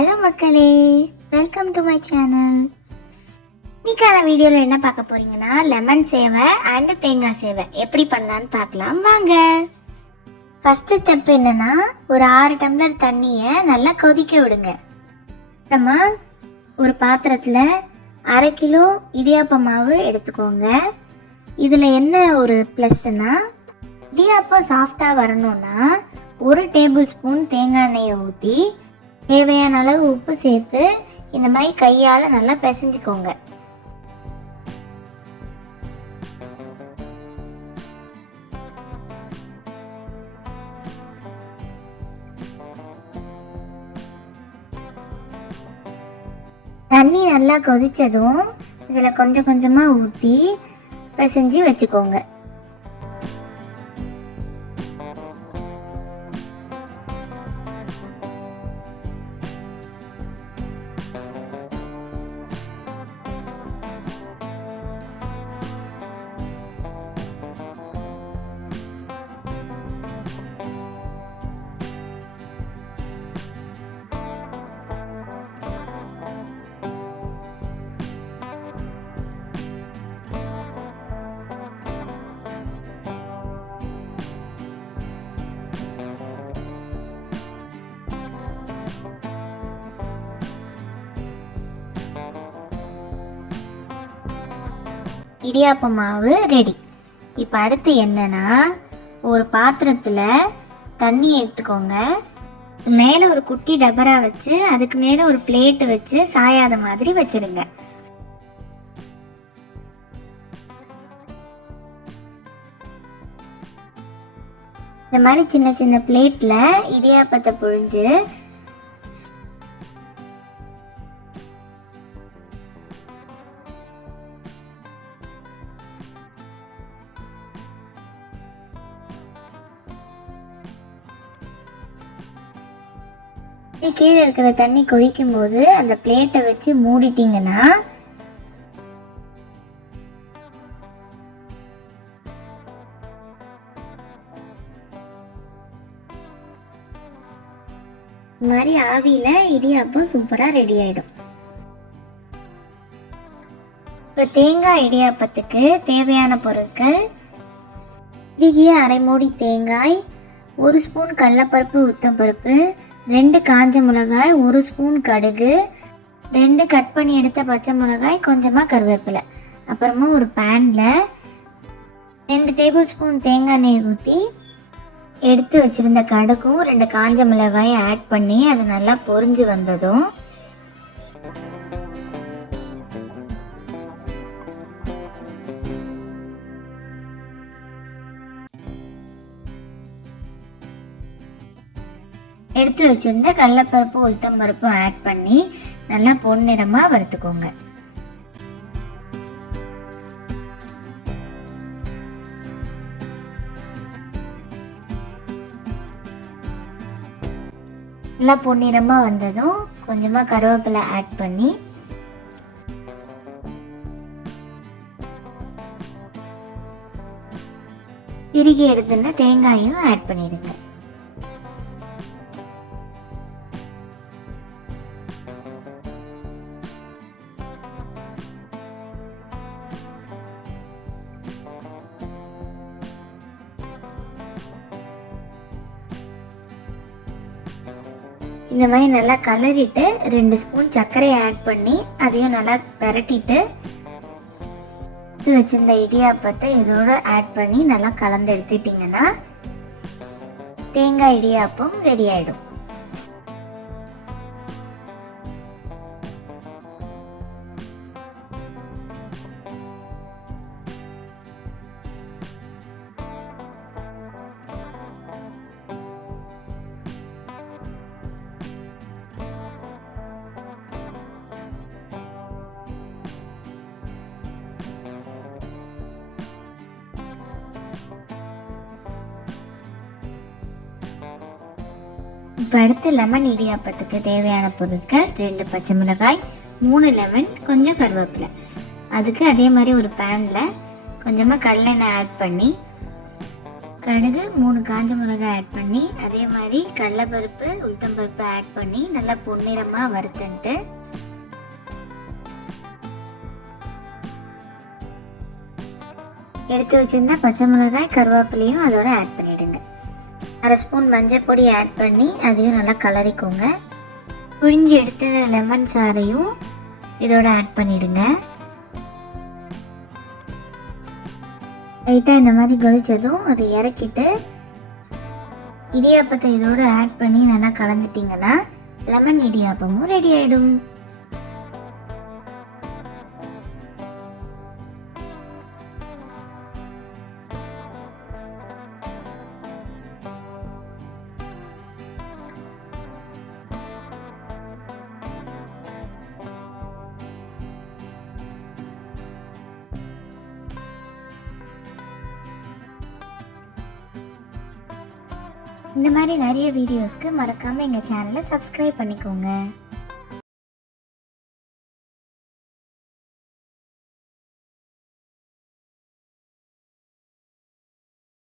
Hello மக்களே, welcome to my channel. இன்னைக்கான வீடியோவில் என்ன பார்க்க போறீங்கன்னா லெமன் சேவை அண்ட் தேங்காய் சேவை எப்படி பண்ணலான்னு பார்க்கலாம் வாங்க. ஃபர்ஸ்ட் ஸ்டெப் என்னன்னா ஒரு 6 டம்ளர் தண்ணியை நல்லா கொதிக்க விடுங்க. அப்புறமா ஒரு பாத்திரத்தில் 1/2 கிலோ இடியாப்ப மாவு எடுத்துக்கோங்க. இதில் என்ன ஒரு ப்ளஸ்னா இடியாப்பம் சாஃப்டாக வரணும்னா 1 டேபிள் ஸ்பூன் தேங்காய் எண்ணெயை ஊற்றி தேவையான அளவு உப்பு சேர்த்து இந்த மாதிரி கையால் நல்லா பிசைஞ்சுக்கோங்க. தண்ணி நல்லா கொதிச்சதும் இதில் கொஞ்சம் கொஞ்சமாக ஊற்றி பிசைஞ்சு வச்சுக்கோங்க. இடியாப்ப மாவு ரெடி. இப்போ அடுத்து என்னன்னா ஒரு பாத்திரத்தில் தண்ணி எடுத்துக்கோங்க. மேலே ஒரு குட்டி டபரா வச்சு அதுக்கு மேலே ஒரு பிளேட்டு வச்சு சாயாத மாதிரி வச்சிருங்க. இந்த மாதிரி சின்ன சின்ன பிளேட்டில் இடியாப்பத்தை புழிஞ்சு கீழே இருக்கிற தண்ணி கொதிக்கும் போது அந்த பிளேட்டை வச்சு மூடிட்டீங்கன்னா இந்த மாதிரி ஆவியில இடியாப்பம் சூப்பரா ரெடி ஆயிடும். இப்போ தேங்காய் இடியாப்பத்துக்கு தேவையான பொருட்கள்: இறுகிய 1/2 மூடி தேங்காய், 1 ஸ்பூன் கடலைப்பருப்பு உளுத்தம்பருப்பு, 2 காஞ்ச மிளகாய், 1 ஸ்பூன் கடுகு, 2 கட் பண்ணி எடுத்த பச்சை மிளகாய், கொஞ்சமாக கருவேப்பிலை. அப்புறமா ஒரு பேனில் 2 டேபிள் ஸ்பூன் தேங்காய் எண்ணெய் ஊற்றி எடுத்து வச்சுருந்த கடுகும் 2 காஞ்ச மிளகாயை ஆட் பண்ணி அது நல்லா பொரிஞ்சு வந்ததும் எடுத்து வச்சிருந்த கடலைப்பருப்பு உளுத்தம்பருப்பு ஆட் பண்ணி நல்லா பொன்னிறமா வறுத்துக்கோங்க. நல்லா பொன்னிறமா வந்ததும் கொஞ்சமா கருவேப்பிலை ஆட் பண்ணி திருகி எடுத்துட்டு தேங்காயும் ஆட் பண்ணிடுங்க. இந்த மாதிரி நல்லா கலரிட்டு 2 ஸ்பூன் சர்க்கரையை ஆட் பண்ணி அதையும் நல்லா பரட்டிட்டு எடுத்து வச்சிருந்த இடியாப்பத்தை இதோட ஆட் பண்ணி நல்லா கலந்து எடுத்துட்டிங்கன்னா தேங்காய் இடியாப்பம் ரெடி ஆயிடும். இப்போ அடுத்து லெமன் இடியாப்பத்துக்கு தேவையான பொருட்கள்: 2 பச்சை மிளகாய், 3 லெமன், கொஞ்சம் கருவேப்பிலை. அதுக்கு அதே மாதிரி ஒரு பேனில் கொஞ்சமாக கடலெண்ணெய் ஆட் பண்ணி கடுகு 3 காஞ்ச மிளகாய் ஆட் பண்ணி அதே மாதிரி கடலைப்பருப்பு உளுத்தம்பருப்பு ஆட் பண்ணி நல்லா பொன்னிறமாக வறுத்துன்ட்டு எடுத்து வச்சிருந்த பச்சை மிளகாய் கருவேப்பிலையும் அதோட ஆட் பண்ணிடுங்க. 1/2 ஸ்பூன் மஞ்சள் பொடி ஆட் பண்ணி அதையும் நல்லா கலரிக்கோங்க. புழிஞ்சு எடுத்த லெமன் சாறையும் இதோட ஆட் பண்ணிடுங்க. லைட்டாக இந்த மாதிரி கொதிச்சதும் அதை இறக்கிட்டு இடியாப்பத்தை இதோட ஆட் பண்ணி நல்லா கலந்துட்டிங்கன்னா லெமன் இடியாப்பமும் ரெடி ஆகிடும். இந்த மாதிரி நிறைய வீடியோஸ்க்கு மறக்காமல் எங்கள் சேனலை சப்ஸ்கிரைப் பண்ணிக்கோங்க.